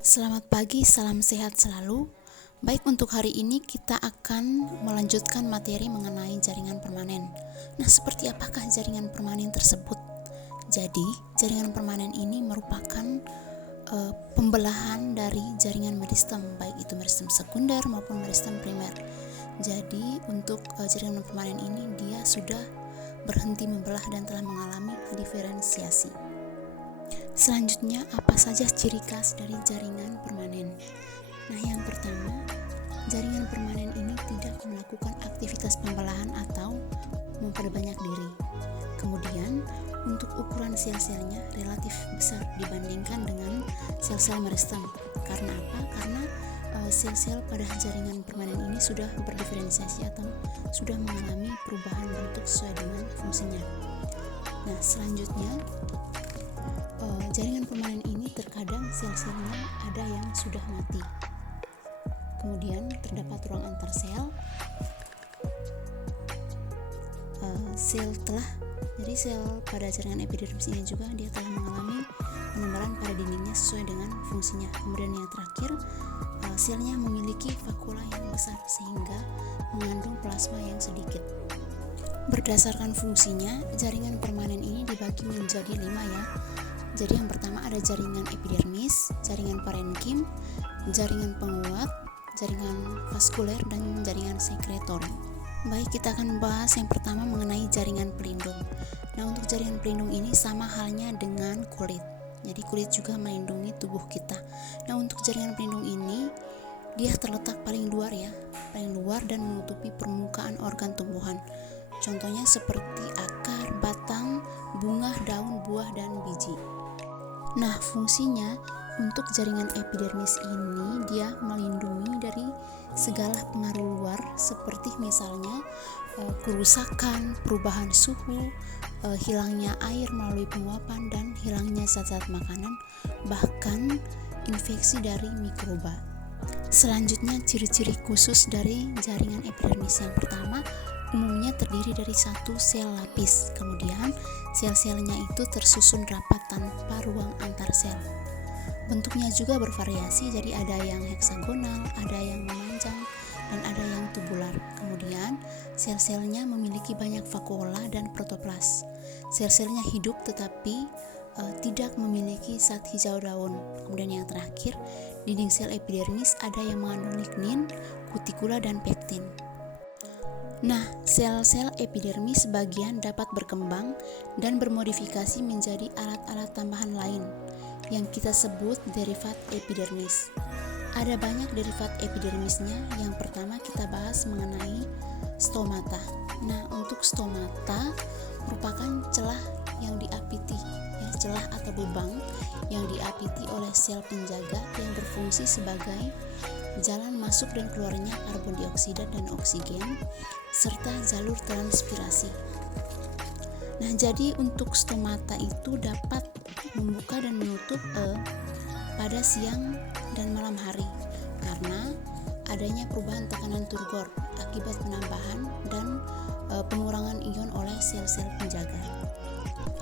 Selamat pagi, salam sehat selalu. Baik, untuk hari ini kita akan melanjutkan materi mengenai jaringan permanen. Nah, seperti apakah jaringan permanen tersebut? Jadi, jaringan permanen ini merupakan pembelahan dari jaringan meristem, baik itu meristem sekunder maupun meristem primer. Jadi, untuk jaringan permanen ini dia sudah berhenti membelah dan telah mengalami diferensiasi. Selanjutnya, apa saja ciri khas dari jaringan permanen? Nah, yang pertama, jaringan permanen ini tidak melakukan aktivitas pembelahan atau memperbanyak diri. Kemudian, untuk ukuran sel-selnya relatif besar dibandingkan dengan sel-sel meristem. Karena apa? Karena sel-sel pada jaringan permanen ini sudah berdiferensiasi atau sudah mengalami perubahan bentuk sesuai dengan fungsinya. Nah, selanjutnya, jaringan permanen ini terkadang sel-selnya ada yang sudah mati. Kemudian terdapat ruang antar sel. Jadi sel pada jaringan epidermis ini juga dia telah mengalami penebalan pada dindingnya sesuai dengan fungsinya. Kemudian yang terakhir, selnya memiliki vakula yang besar sehingga mengandung plasma yang sedikit. Berdasarkan fungsinya, jaringan permanen ini dibagi menjadi 5 ya. Jadi yang pertama ada jaringan epidermis, jaringan parenkim, jaringan penguat, jaringan vaskuler, dan jaringan sekretor. Baik, kita akan bahas yang pertama mengenai jaringan pelindung. Nah, untuk jaringan pelindung ini sama halnya dengan kulit. Jadi kulit juga melindungi tubuh kita. Nah, untuk jaringan pelindung ini dia terletak paling luar dan menutupi permukaan organ tumbuhan. Contohnya seperti akar, batang, bunga, daun, buah, dan biji. Nah, fungsinya untuk jaringan epidermis ini dia melindungi dari segala pengaruh luar seperti misalnya kerusakan, perubahan suhu, hilangnya air melalui penguapan, dan hilangnya zat-zat makanan, bahkan infeksi dari mikroba. Selanjutnya, ciri-ciri khusus dari jaringan epidermis. Yang pertama, umumnya terdiri dari satu sel lapis, kemudian sel-selnya itu tersusun rapat tanpa ruang antar sel. Bentuknya juga bervariasi, jadi ada yang heksagonal, ada yang memanjang, dan ada yang tubular. Kemudian sel-selnya memiliki banyak vakula dan protoplas. Sel-selnya hidup tetapi tidak memiliki zat hijau daun. Kemudian yang terakhir, dinding sel epidermis ada yang mengandung lignin, kutikula, dan pektin. Nah, sel-sel epidermis sebagian dapat berkembang dan bermodifikasi menjadi alat-alat tambahan lain yang kita sebut derivat epidermis. Ada banyak derivat epidermisnya. Yang pertama kita bahas mengenai stomata. Nah, untuk stomata merupakan celah yang diapiti, celah atau lubang yang diapiti oleh sel penjaga yang berfungsi sebagai jalan masuk dan keluarnya karbon dioksida dan oksigen serta jalur transpirasi. Nah, jadi untuk stomata itu dapat membuka dan menutup pada siang dan malam hari karena adanya perubahan tekanan turgor akibat penambahan dan pengurangan ion oleh sel-sel penjaga.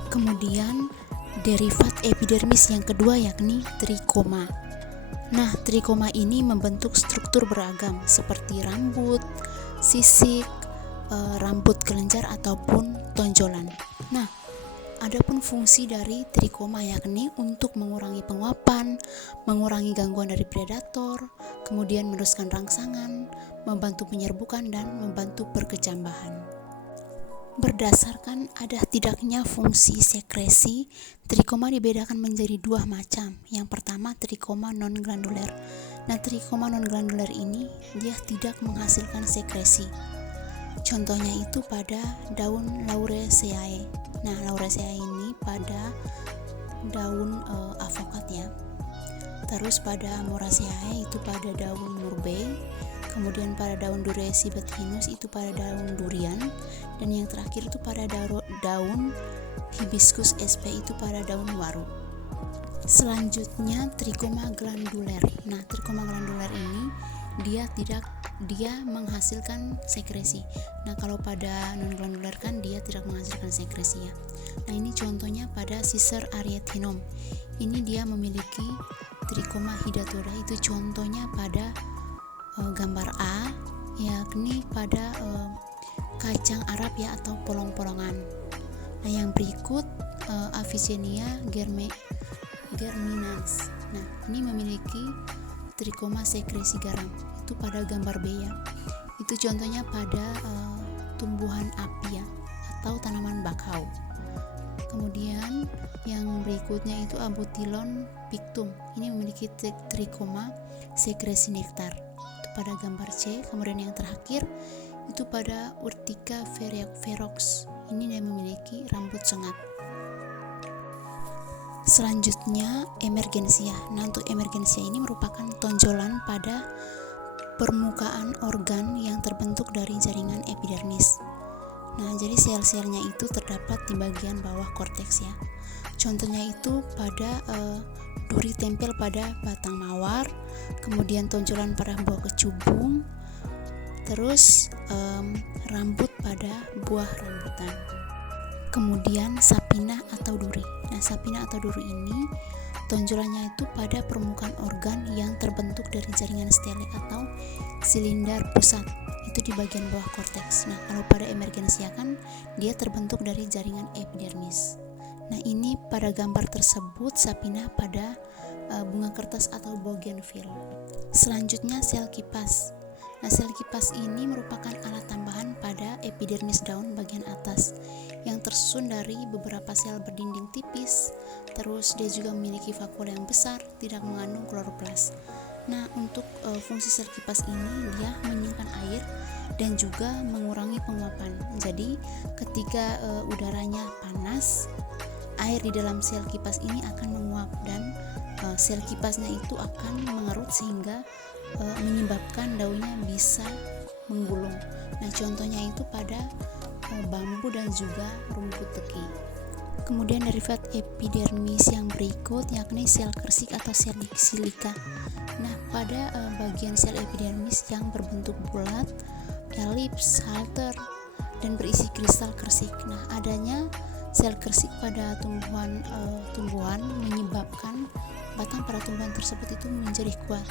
Kemudian derivat epidermis yang kedua yakni trikoma. Nah, trikoma ini membentuk struktur beragam seperti rambut, sisik, rambut kelenjar ataupun tonjolan. Nah, adapun fungsi dari trikoma yakni untuk mengurangi penguapan, mengurangi gangguan dari predator, kemudian meneruskan rangsangan, membantu penyerbukan, dan membantu perkecambahan. Berdasarkan ada tidaknya fungsi sekresi, trikoma dibedakan menjadi 2 macam. Yang pertama, trikoma non-glanduler. Nah, trikoma non-glanduler ini dia tidak menghasilkan sekresi. Contohnya itu pada daun Lauraceae. Nah, Lauraceae ini pada daun avokat ya. Terus pada Moraceae itu pada daun murbei. Kemudian pada daun Duriaceae bethinus itu pada daun durian, dan yang terakhir itu pada daun Hibiscus sp itu pada daun waru. Selanjutnya trikoma glanduler. Nah, trikoma glanduler ini dia menghasilkan sekresi. Nah, kalau pada non glanduler kan dia tidak menghasilkan sekresi ya. Nah, ini contohnya pada Cicer arietinum. Ini dia memiliki Trichoma hydatura. Itu contohnya pada gambar A, yakni pada kacang Arab ya, atau polong-polongan. Nah, yang berikut Avicennia germinans. Nah, ini memiliki trichoma sekresi garam. Itu pada gambar B ya. Itu contohnya pada tumbuhan api ya, atau tanaman bakau. Kemudian yang berikutnya itu Abutilon pictum. Ini memiliki trichoma sekresi nektar. Itu pada gambar C. Kemudian yang terakhir itu pada Urtica ferox. Ini dia memiliki rambut sengat. Selanjutnya emergensia. Nah, untuk emergensia ini merupakan tonjolan pada permukaan organ yang terbentuk dari jaringan epidermis. Nah, jadi sel-selnya itu terdapat di bagian bawah korteks ya. Contohnya itu pada duri tempel pada batang mawar, kemudian tonjolan pada buah kecubung, terus rambut pada buah rambutan. Kemudian sapina atau duri. Nah, sapina atau duri ini tonjolannya itu pada permukaan organ yang terbentuk dari jaringan stele atau silinder pusat. Itu di bagian bawah korteks. Nah, kalau pada emergensia kan dia terbentuk dari jaringan epidermis. Nah, ini pada gambar tersebut sapina pada bunga kertas atau bougainville. Selanjutnya sel kipas. Nah, sel kipas ini merupakan alat tambahan pada epidermis daun bagian atas yang tersusun dari beberapa sel berdinding tipis. Terus dia juga memiliki vakuola yang besar, tidak mengandung kloroplas. Nah, untuk fungsi sel kipas ini dia menyimpan air dan juga mengurangi penguapan. Jadi ketika udaranya panas, air di dalam sel kipas ini akan menguap dan sel kipasnya itu akan mengerut sehingga menyebabkan daunnya bisa menggulung. Nah, contohnya itu pada bambu dan juga rumput teki. Kemudian derivat epidermis yang berikut yakni sel kersik atau sel silika. Nah, pada bagian sel epidermis yang berbentuk bulat, elips, halter, dan berisi kristal kersik. Nah, adanya sel kersik pada tumbuhan menyebabkan batang pada tumbuhan tersebut itu menjadi kuat.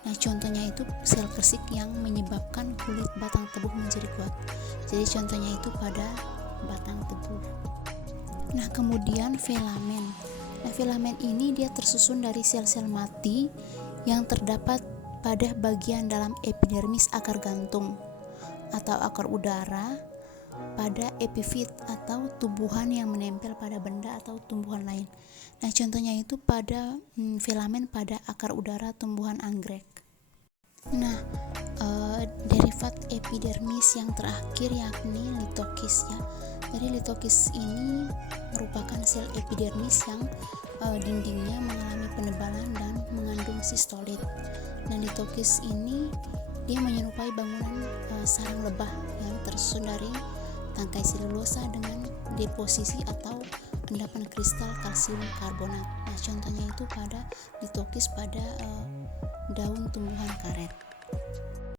Nah, contohnya itu sel kersik yang menyebabkan kulit batang tebu menjadi kuat. Jadi contohnya itu pada batang tebu. Nah, kemudian filamen. Nah, filamen ini dia tersusun dari sel-sel mati yang terdapat pada bagian dalam epidermis akar gantung atau akar udara pada epifit atau tumbuhan yang menempel pada benda atau tumbuhan lain. Nah, contohnya itu pada filamen pada akar udara tumbuhan anggrek. Nah, derivat epidermis yang terakhir yakni litokis ya. Jadi litokis ini merupakan sel epidermis yang dindingnya mengalami penebalan dan mengandung sistolit. Nah, litokis ini dia menyerupai bangunan sarang lebah yang tersusun dari tangkai selulosa dengan deposisi atau endapan kristal kalsium karbonat. Nah, contohnya itu pada litokis pada daun tumbuhan karet.